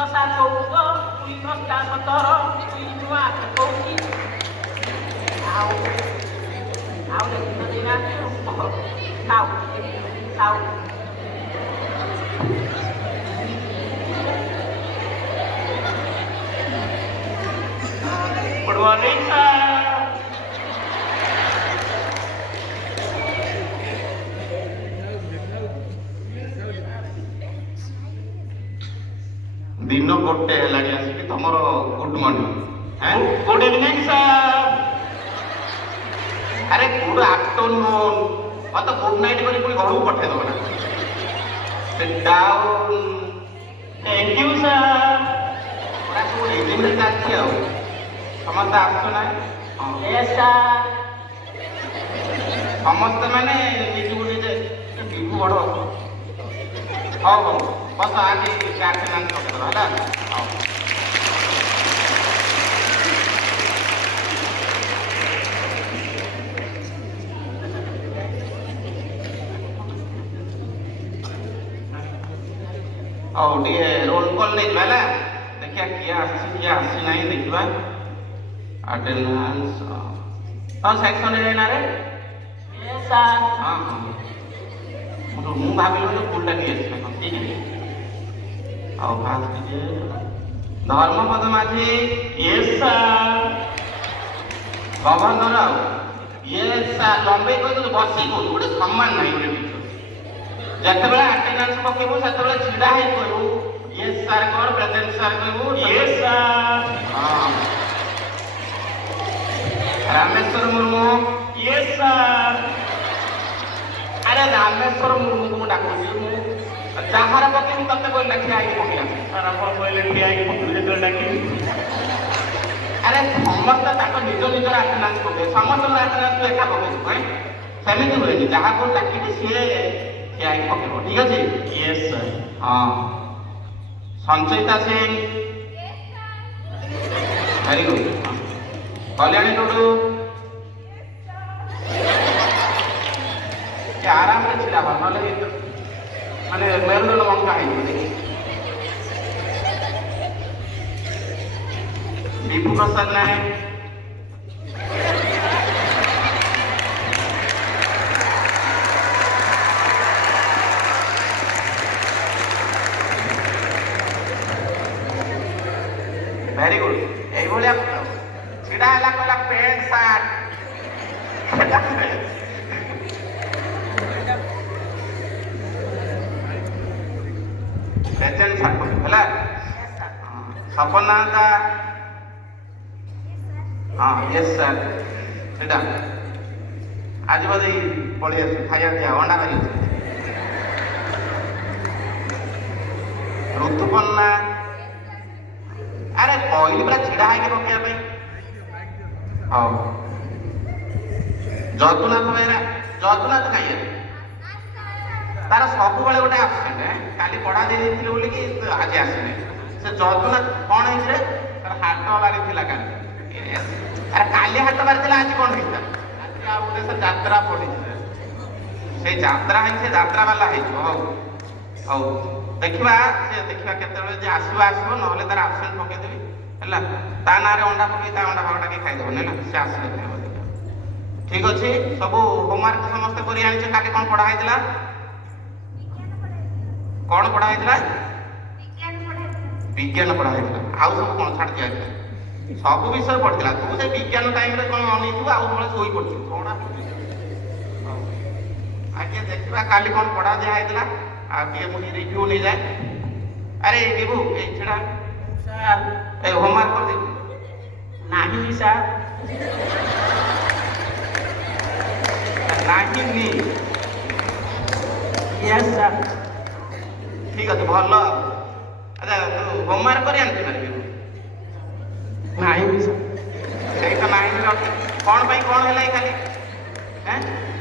ଦଶା 14 ଦୁଇ ଦଶା 17 ଦୁଇ ନୂଆ 21 ଆଉ ଦେଖିତ ଦେଇନାହାନ୍ତି ଖାଉ Good morning, sir. दिन गोटे है आसिक तुम good morning Good evening, sir. अरे गुड आफ्टरनून मत गुड नाइट कर घर को पठे दब ना sit down Thank you, sir. सब रिजिम रे चलछि आ समस्त आसु ना यस सर समस्त माने निजु निजे बिभु बड़ हां बस आगे अटेंडेंस पके दबा हला और टे रोल कॉल नहीं ना देखिए किए आसी ना देखा अटेंडेंस हाँ सेक्शन है ना रे यस सर हाँ हाँ मुझे भाविल तो फुलटा नहीं आस ठीक है ଆଉ ଫାଷ୍ଟ ଟିକେ Dharmapada Majhi Yes, sir. Governor ଆଉ ଇଏ ଲମ୍ବେଇ କହିଦେଲୁ ବସି କହୁଛୁ ଗୋଟେ ସମ୍ମାନ ନାହିଁ ଗୋଟେ ଟିଚର ଯେତେବେଳେ ଆଟେଣ୍ଡାନ୍ସ ପକେଇବୁ ସେତେବେଳେ ଛିଡ଼ା ହେଇ କହିବୁ ୟେସ୍ ସାର୍ କର ପ୍ରେଜେଣ୍ଟ ସାର୍ କହିବୁ Yes, sir. ହଁ ରାମେଶ୍ୱର ମୁର୍ମୁ Yes, sir. ଆରେ ରାମେଶ୍ୱର ମୁର୍ମୁକୁ ମୁଁ ଡାକୁଛି ମୁଁ ଯାହାର ପକେଇବି ତତେ କହିଲି ଠିଆ ହେଇକି ପକେଇଲା Sir, ଆପଣ କହିଲେ ଠିଆ ହେଇକି ପକେଇବେ ଯେତେବେଳେ ଡାକିବି। ଆରେ ସମସ୍ତେ ତାଙ୍କ ନିଜ ନିଜର ଆଟେଣ୍ଡାନ୍ସ ପକେଇବେ ସମସ୍ତଙ୍କର ଆଟେଣ୍ଡାନ୍ସ ଲେଖା ପକେଇବୁ ସେମିତି ହୁଏନି ଯାହାକୁ ଡାକିବି ସିଏ ଠିଆ ହେଇକି ପକେଇବ ଠିକ ଅଛି Yes, sir. ହଁ ସଞ୍ଚୟିତା ସିଂ ଭେରି ଗୁଡ୍ କଲ୍ୟାଣୀ ଟୁଡୁ ଆରାମରେ ଛିଡ଼ା ହବ ନହେଲେ ମାନେ ମେରୁଦଣ୍ଡ ବଙ୍କା ହେଇଯିବ ବିଭୁ ପ୍ରସାଦ ନାୟକ ভেরি গুড এইভাবে ছিড়া হেলা কইলা প্যান্ট শার্ট প্রেজেন্ট শার্ট ହେଲା ସପନ ନାହାନ୍ତା ହଁ ୟେସ୍ ସାର୍ ସେଇଟା ଆଜି ବୋଧେ ପଳେଇ ଆସୁ ଖାଇବା ପିଇବା ଅଣ୍ଡା କରି ଋତୁପର୍ଣ୍ଣା ଆରେ କହିଲି ପୁରା ଛିଡ଼ା ହେଇକି ପକେଇବା ପାଇଁ ହଉ ଯଦୁନାଥ ବେହେରା ଯଦୁନାଥ ଖାଇବା ତାର ସବୁବେଳେ ଗୋଟେ ଆବସେଣ୍ଟ କାଲି ପଢା ଦେଇ ଦେଇଥିଲେ ବୋଲିକି ଆଜି ଆସିନି ସେ ଯଦୁନାଥ କଣ ହେଇଛି ରେ ତାର ହାଟ ବାରିଥିଲା କାଲି ଆରେ କାଲି ହାଟ ବାରିଥିଲା ଆଜି କଣ ହେଇଥିଲା ଆଜି ଆଉ ଗୋଟେ ସେ ଯାତ୍ରା ପଡିଛି ସେଇ ଯାତ୍ରା ହେଇଛି ସେ ଯାତ୍ରା ବାଲା ହେଇଯିବ ହଉ ହଉ ଦେଖିବା କେତେବେଳେ ଯେ ଆସିବ ନହେଲେ ତାର ଆବସେଣ୍ଟ ପକେଇଦେବି ହେଲା ତା ନାଁରେ ଅଣ୍ଡା ପକେଇ ତା ଅଣ୍ଡା ଭାଗଟା କିଏ ଖାଇଦେବନି ହେଲା ସେ ଆସିଲେ ଠିକ ଅଛି ସବୁ ହୋମୱାର୍କ ସମସ୍ତେ କରି ଆଣିଛ କାଲି କଣ ପଢା ହେଇଥିଲା କଣ ପଢା ହେଇଥିଲା ବିଜ୍ଞାନ ପଢା ହେଇଥିଲା ଆଉ ସବୁ କଣ ଛାଡି ଦିଆଯାଇଥିଲା ସବୁ ବିଷୟ ପଢିଥିଲା ତୁ ସେ ବିଜ୍ଞାନ ଟାଇମରେ କଣ ଅନେଇଥିବୁ ଆଉ ସବୁବେଳେ ଶୋଇ ପଡିଥିବୁ କଣ ଆଜ୍ଞା ଦେଖିବା କାଲି କଣ ପଢା ଦିଆ ହେଇଥିଲା ଆଉ ଟିକେ ମୁଁ ରିଭ୍ୟୁ ନେଇଯାଏ ଆରେ ବିଭୁ ଏଇ ଛିଡ଼ା ସାର୍ ଏ ହୋମୱାର୍କ କରିଦେବୁ ନାହିଁ ସାର୍ ନାହିଁ ନି यस ସାର୍ ଠିକ ଅଛି ଭଲ ଆଚ୍ଛା ତୁ ହୋମୱାର୍କ କରି ଆଣିଛୁ ନା ବିଭୁ ନାହିଁ ବି ସାର୍ ସେଇ ତ ନାହିଁ କଣ ପାଇଁ କଣ ହେଲା କାଲି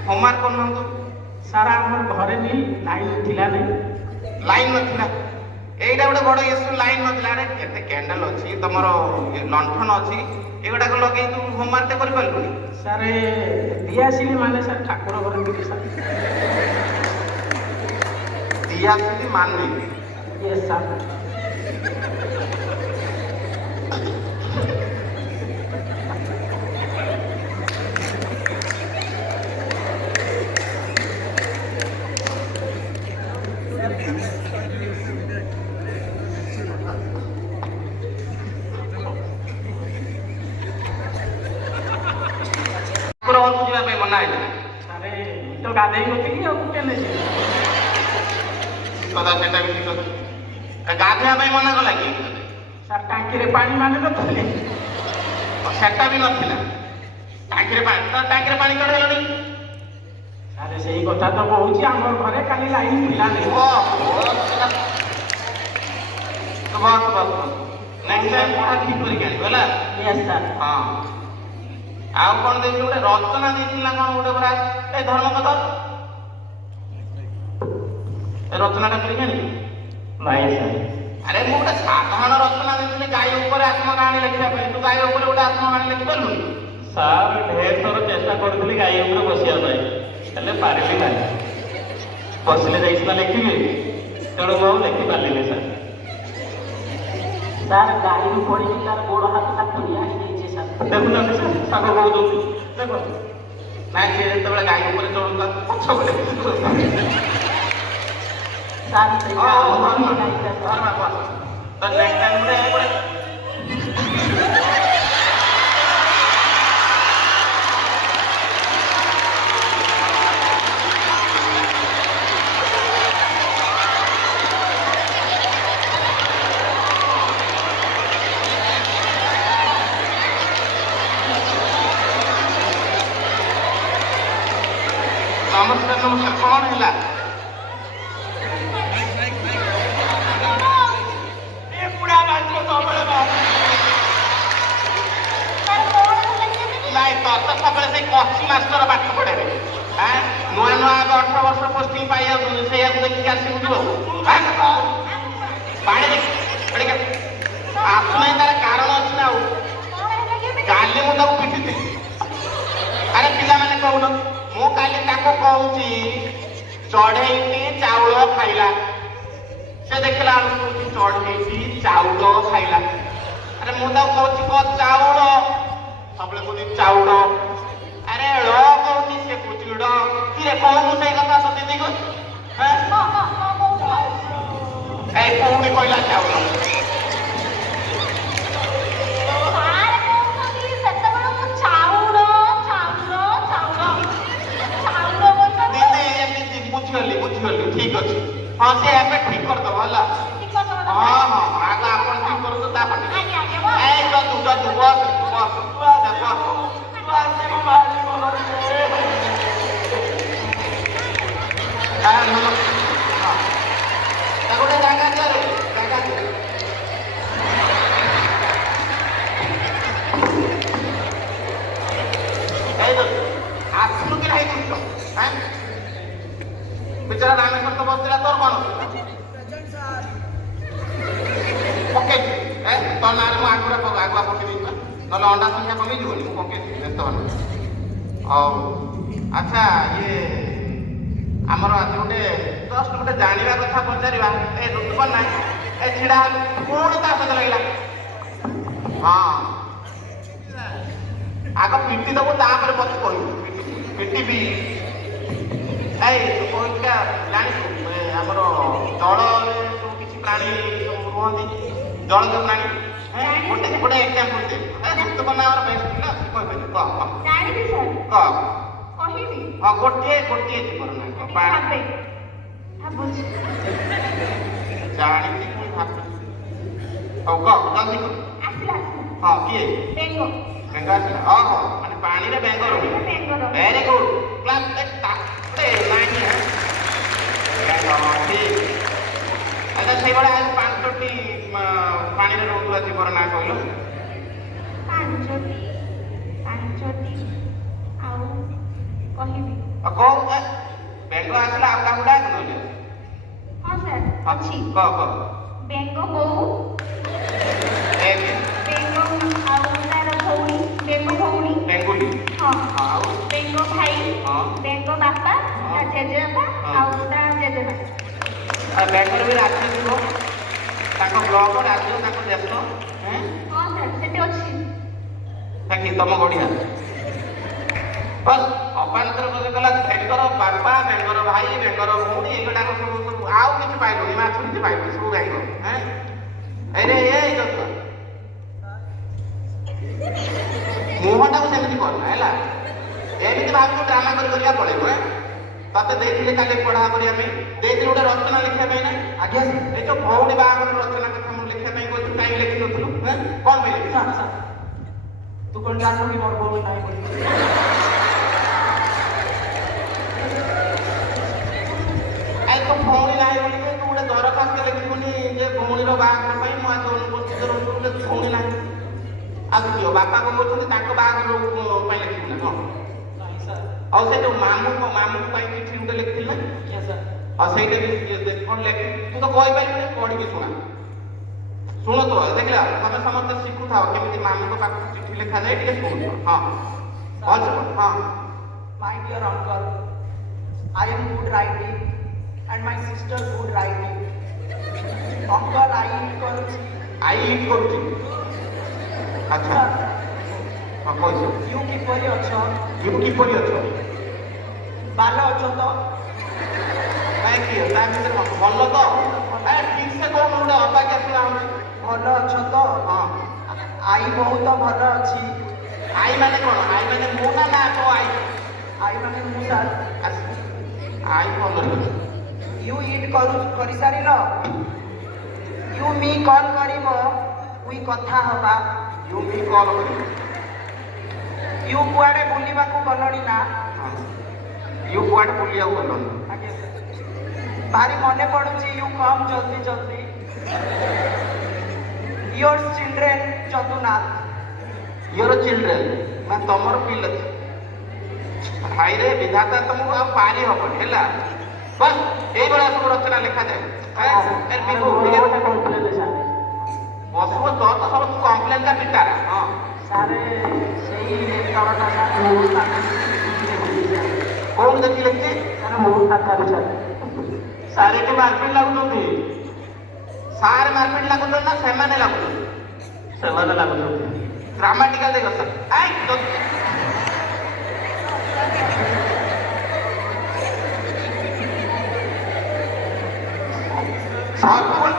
ହୋମୱାର୍କ କରୁନାହାନ୍ତୁ ସାର୍ ଆମର ଘରେ ନି ଲାଇନ୍ ଥିଲା ନାହିଁ ଲାଇନ୍ ନଥିଲା ଏଇଟା ଗୋଟେ ବଡ ଇସ୍ୟୁ ଲାଇନ୍ ନଥିଲା ଆରେ କେତେ କ୍ୟାଣ୍ଡେଲ ଅଛି ତମର ଲଣ୍ଠନ ଅଛି ଏଗୁଡାକ ଲଗେଇ ତୁ ହୋମୱାର୍କ କରିପାରିଲୁନି ସାର୍ ଦିଆସିଲି ମାନେ ସାର୍ ଠାକୁର ଘରେ ମିଳି ସାର୍ ଦିଆସିଲି ମାନେ यस ସାର୍ ଗାଧେଇ ନଥିଲି ଆଉ କେନେ ଯିବି? କଥା ସେଟା ବି ଠିକ କଥା। ଗାଧୋଇବା ପାଇଁ ମନା କଲା କି? ସାର୍ ଟାଙ୍କିରେ ପାଣି ମାନେ ନଥିଲେ। ସେଟା ବି ନଥିଲା। ଟାଙ୍କିରେ ପାଣି ଚଢେଇଲନି। ଆରେ ସେଇ କଥା ତ କହୁଛି, ଆମର ଘରେ କାଲି ଲାଇନ ଥିଲା ନାହିଁ। ନେକ୍ସଟ ଟାଇମ୍ ପଢା ଠିକ କରିକି ଆଣିବ ହେଲା। Yes sir. ହଁ। ଆଉ କଣ ଦେଇଥିଲି? ଗୋଟେ ରଚନା ଦେଇଥିଲି ନା କଣ ଗୋଟେ ପରା? ଏ ଧର୍ମପଦ ରଚନାଟା କରିକି ଆଣିବି। ନାଇଁ ସାର୍। ଆରେ ମୁଁ ଗୋଟେ ସାଧାରଣ ରଚନା ଦେଇଥିଲି ଗାଈ ଉପରେ ଆତ୍ମକାହାଣୀ ଲେଖିବା ପାଇଁ। ତୁ ଗାଈ ଉପରେ ଗୋଟେ ଆତ୍ମକାହାଣୀ ଲେଖିପାରିଲୁ? ସାର୍ ଢେର ଥର ଚେଷ୍ଟା କରୁଥିଲି ଗାଈ ଉପରେ ବସିବା ପାଇଁ, ହେଲେ ପାରିଲି ନାହିଁ। ବସିଲେ ଯାଇ ସିନା ଲେଖିବି, ତେଣୁ ମୁଁ ଆଉ ଲେଖିପାରିଲିନି ସାର୍। ସାର୍ ଗାଈରୁ ପଡ଼ିକି ତାର ଗୋଡ଼ ହାତଟା ଖୋଲିଆ ହେଇଯାଇଛି ସାର୍। ଦେଖୁନାହାନ୍ତି ସାର୍, ସାଙ୍ଗ କହୁଛନ୍ତି ଦେଖନ୍ତୁ। ନାଇଁ ସେ ଯେତେବେଳେ ଗାଈ ଉପରେ ଚଢୁଥିଲା ପଛପଟେ ସାର୍ ସେଇଟା ଆମର ଗାଈଟା ସାର୍। ତ ନେକ୍ସଟ ଟାଇମ୍ ଗୋଟେ ନମସ୍କାର କଣ ହେଲା? ନାଇଁ ତତ ସବୁବେଳେ ସେଇ କଚି ମାଷ୍ଟର ପାଠ ପଢେଇବେ। ନୂଆ ନୂଆ ଏବେ 18 ବର୍ଷ ପୋଷ୍ଟିଂ ପାଇ ଯାଉଛନ୍ତି, ସେଇଆକୁ ଦେଖିକି ଆସିବୁ ତୁ। ପାଣି ଆସୁନାହିଁ, ତାର କାରଣ ଅଛି ନା। ଆଉ କାଲି ମୁଁ ତାକୁ ପିଟିଥିଲି। ଆରେ ପିଲାମାନେ କହୁନ, ମୁଁ କାଲି ତାକୁ କହୁଛି ଚଢେଇଟି ଚାଉଳ ଖାଇଲା, ସେ ଦେଖିଲା ବେଳକୁ ଚଢେଇଟି ଚାଉଳ ଖାଇଲା। ଆରେ ମୁଁ ତାକୁ କହୁଛି କ ଚାଉଳ, ସବୁବେଳେ କହୁଛି ଚାଉଳ। ଆରେ ଳ କହୁଛି, ସେ କହୁଛି ଡ଼। କିରେ କହୁନୁ ସେଇ କଥା ସତେ ଦିଗ ଏଇ ପୁଣି କହିଲା ଚାଉଳ। ବୁଝିଗଲି ଠିକ ଅଛି। ହଁ ସେ ଏବେ ଠିକ କରିଦବ ହେଲା। ହଁ ହଁ ଆଗ ଆପଣ ଠିକ କରନ୍ତୁ, ତାପରେ ଏଇ ଯଦୁ ବସ ଗୋଟେ ଜାଗା ଦିଆରେ ଆସିଲୁ କି ନାହିଁ ବିଚାରା ରାମେଶ୍ୱର ତ ବସିଥିଲା, ତୋର କଣ ପକେଇଛି? ତୋ ନାଁରେ ମୁଁ ଆଗୁଆ ପକେଇ ଦେଇଛି, ନହେଲେ ଅଣ୍ଡା ସଂଖ୍ୟା କମିଯିବନି। ମୁଁ ପକେଇଛି, ବ୍ୟସ୍ତ ହନି। ହଉ ଆଚ୍ଛା, ଇଏ ଆମର ଆଜି ଜଷ୍ଟ ଗୋଟେ ଜାଣିବା କଥା ପଚାରିବା। ଏ ଋତୁପନ ନାହିଁ, ଏ ଛିଡ଼ା ହେଲୁ ପୁଣି ତା ସହିତ ଲାଗିଲା। ହଁ ଆଗ ପିଟି ଦେବୁ, ତାପରେ ପଛେ କହିବୁ ପିଟିବି। ଏଇ ତୁ କହିକା ଜାଣିଛୁ ଆମର ଜଳରେ ସବୁ କିଛି ପ୍ରାଣୀ ସବୁ ରୁହନ୍ତି, ଜଳଜ ପ୍ରାଣୀ। ଗୋଟେ ଏକ୍ସାମ୍ପଲ ଦେ। ଋତୁପର୍ଣ୍ଣା ଆମର ବେଷ୍ଟ ପିଲା, କହିପାରିବୁ? କହ କହ। ହଁ ଗୋଟିଏ ଜୀବନ ନାହିଁ ଜାଣିଛି, ପୁଣି ଭାବୁଛି। ହଉ କହ, ଜଲ୍ଦି କହ। ହଁ କିଏ? ବେଙ୍ଗ ଆସିଲା। ଓହୋ, ମାନେ ପାଣିରେ ବେଙ୍ଗ ରହୁଛି। Very good class. ଆଚ୍ଛା, ସେଇଭଳିଆ ଆଉ 5ଟି ପାଣିରେ ରହୁଥିବା ଜୀବର ନାଁ କହିଲ। 5ଟି ଆଉ କହିବି? କହୁ ବେଙ୍ଗ ଆସିଲା, ଆଉ କାହାକୁ ଡାକ ନହେଲେ। ହଁ ସାର୍ ଅଛି। କହ। ବେଙ୍ଗ ବୋଉ, ବେଙ୍ଗ ଆଉ ତାର ଭଉଣୀ, ବେଙ୍ଗ ଭଉଣୀ, ବେଙ୍ଗୁଲି। ହଁ ଆଉ ବେଙ୍ଗ ଭାଇ, ବେଙ୍ଗ ବାପା, ତା ଜେଜେବାପା ଆଉ ତା ଜେଜେମା। ବେଙ୍ଗର ବି ରାଜ୍ୟ ଥିବ, ତାଙ୍କ ବ୍ଲକ, ରାଜ୍ୟ, ତାଙ୍କ ଦେଶ। ହଁ ସାର୍ ସେଠି ଅଛି। ଦେଖି ତମ ବଢିଆ ବସ୍ ଅପାନ୍ତର କଲା। ବେଙ୍ଗର ବାପା, ବେଙ୍ଗର ଭାଇ, ବେଙ୍ଗର ଭଉଣୀ, ଏଇଗୁଡାକ ସବୁ ଆଉ କିଛି ପାଇଲୁନି, ମାଛ କିଛି ପାଇଲୁନି, ସବୁ ବେଙ୍ଗ। ମୁହଁଟାକୁ ସେମିତି କରନା ହେଲା, ଏମିତି ଭାବିକି ଡ୍ରାମା କରିକା ପଳେଇବ। ତତେ ଦେଇଥିଲି କାଲି ପଢା କରିବା ପାଇଁ, ଦେଇଥିଲି ଗୋଟେ ରଚନା ଲେଖିବା ପାଇଁ ନା? ଆଜ୍ଞା ସାର୍। ଏଇ ଯୋଉ ଭଉଣୀ ବାହାଘର ରଚନା କଥା ମୁଁ ଲେଖିବା ପାଇଁ କହିଥିଲି, କାହିଁକି ଲେଖିନଥିଲୁ? କଣ ପାଇଁ ଲେଖିଲୁ? ସାର୍ ସାର୍ ତୁ କଣ ଜାଣିନୁ କି ମୋର ଭଉଣୀ ନାହିଁ ବୋଲି? ଆଇ ତୋ ଭଉଣୀ ନାହିଁ ବୋଲି ତୁ ଗୋଟେ ଦରଖାସ୍ତ ଲେଖିବୁନି ଯେ ଭଉଣୀର ବାହାଘର ପାଇଁ ମୁଁ ଆଜି ଅନୁପସ୍ଥିତ ରହୁଛି ବୋଲି ଭଉଣୀ ନାହିଁ। ଆଉ କିଏ ବାପା କଣ କରୁଛନ୍ତି ତାଙ୍କ ବାହାଘର ପାଇଁ ଲେଖିବୁ ନା କଣ? ନାହିଁ ସାର୍। ଆଉ ସେ ଯୋଉ ମାମୁଙ୍କ ପାଇଁ ଚିଠି ଗୋଟେ ଲେଖିଥିଲି ନା? ଆଜ୍ଞା ସାର୍। ଆଉ ସେଇଟା ବି କଣ ଲେଖି ତୁ ତ କହିପାରିବୁନି, ପଢିକି ଶୁଣା। ଶୁଣ ତ ଦେଖିଲା ତମେ ସମସ୍ତେ ଶିଖୁଥାଅ କେମିତି ମାମୁଙ୍କ ପାଖକୁ ଚିଠି ଲେଖାଯାଏ, ଟିକେ ଶୁଣୁଛ। ହଁ ଅଛି ହଁ। My dear uncle, I am good writing and my sister good writing. Uncle, I eat କରୁଛି। ଆଇ ଇଟ୍ କରୁଛି। ଆଚ୍ଛା ହଁ କହିଛ। You କିପରି ଅଛ? ଇଏ କିପରି ଅଛ? ଭଲ ଅଛ ତ? କାହିଁକି ତା ଭିତରେ କଣ ଭଲ ତ? ଠିକ ସେ କଣ ଗୋଟେ ଅବାକ୍ୟା ଶୁଣା ହଉଛି। ଭଲ ଅଛ ତ? ହଁ। ଆଈ ବହୁତ ଭଲ ଅଛି। ଆଇ ମାନେ କଣ? ଆଇ ମାନେ ମୁଁ ନା ନା ତୋ ଆଇ? ଆଈ ମାନେ ମୁଁ ସାର୍। ଆଇ ଭଲ ଅଛି। You eat କରିସାରିଲ? You me call କରିବ, we କଥା ହବା। ୟୁ ମି କଲ୍ କରିବି। You କୁଆଡ଼େ ବୁଲିବାକୁ ଗଲଣି ନା? ୟୁ କୁଆଡ଼େ ବୁଲିବାକୁ ଗଲଣି? ଆଜ୍ଞା ସାର୍। ଭାରି ମନେ ପଡୁଛି, you come ଜଲ୍ଦି ଜଲ୍ଦି। Yours children Jadunath. Your children ମାନେ ତମର ପିଲା। ଭାଇରେ ବିଧାତା ତମକୁ ଆଉ ପାରି ହବନି ହେଲା। ବସ୍ ଏଇଭଳିଆ ସବୁ ରଚନା ଲେଖାଯାଏ। ବସିବ ତ ସବୁ କମ୍ପ୍ଲେନ୍ ଟା ପିଟାରା। ହଁ ସାର୍ ସେଇ ଲେଖାଟା ସାର୍ ମୋ କୋଉଠି ଦେଖି ଲେଖିଛି? ସାର୍ ମୋ ଖାତାରେ ସାର୍। ସାର୍ ଏଠି ମାରପିଟ ଲାଗୁଛନ୍ତି। ସାର୍ ମାରପିଟ ଲାଗୁଛନ୍ତି ନା ସେମାନେ ଲାଗୁଛନ୍ତି? ସେମାନେ ଲାଗୁଛନ୍ତି। ଗ୍ରାମାଟିକାଲ ଦେଖ ସାର୍। ସବୁବେଳେ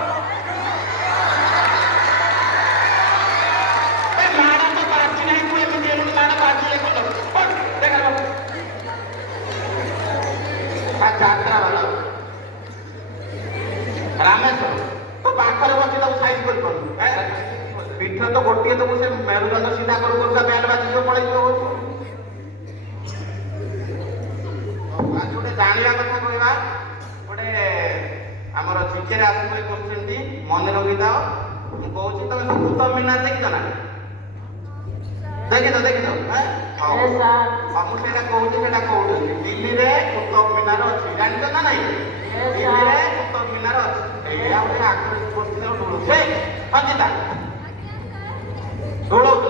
ମାଡ଼ ତ ବାଜି ନାହିଁ, ତୁ ଏମିତି ଏମିତି ମାଡ଼ ବାଜିଲେ କଣ ଦେଖ ଯାତ୍ରା ଭଲ। ରାମେଶ୍ୱର ତୁ ପାଖରେ ବସି ତାକୁ ସାଇଜ କରିପାରୁନୁ। ପିଠ ତ ଗୋଟିଏ ତମକୁ ସେ ମେରୁଦଣ୍ଡ ସିଧା କରୁ କରୁକା ବ୍ୟାଣ୍ଡ ବାଜିଯିବ ପଳେଇଯିବ। ଆଜି ଗୋଟେ ଜାଣିବା କଥା କହିବା, ଗୋଟେ ଆମର ଜିକେରେ ଆସିବ କରୁଛନ୍ତି, ମନେ ରଖିଥାଅ। ମୁଁ କହୁଛି ତମେ ସବୁ କୁତବ ମିନାର ଦେଖିଛ ନା? ଦେଖିଛ ଦେଖିଛ? ହଉ ମୁଁ ସେଇଟା କହୁଛି, ସେଇଟା କହୁଛନ୍ତି ଦିଲ୍ଲୀରେ କୁତବ ମିନାର ଅଛି, ଜାଣିଛ ନା ନାଇଁ? ଦିଲ୍ଲୀରେ କୁତବ ମିନାର ଅଛି। ଏଇଆ ଗୋଟେ ଆଗରେ ବସିଲେ ଢୋଳୁଛି। ହଁ ଚିନ୍ତା ଢୋଳଉଛୁ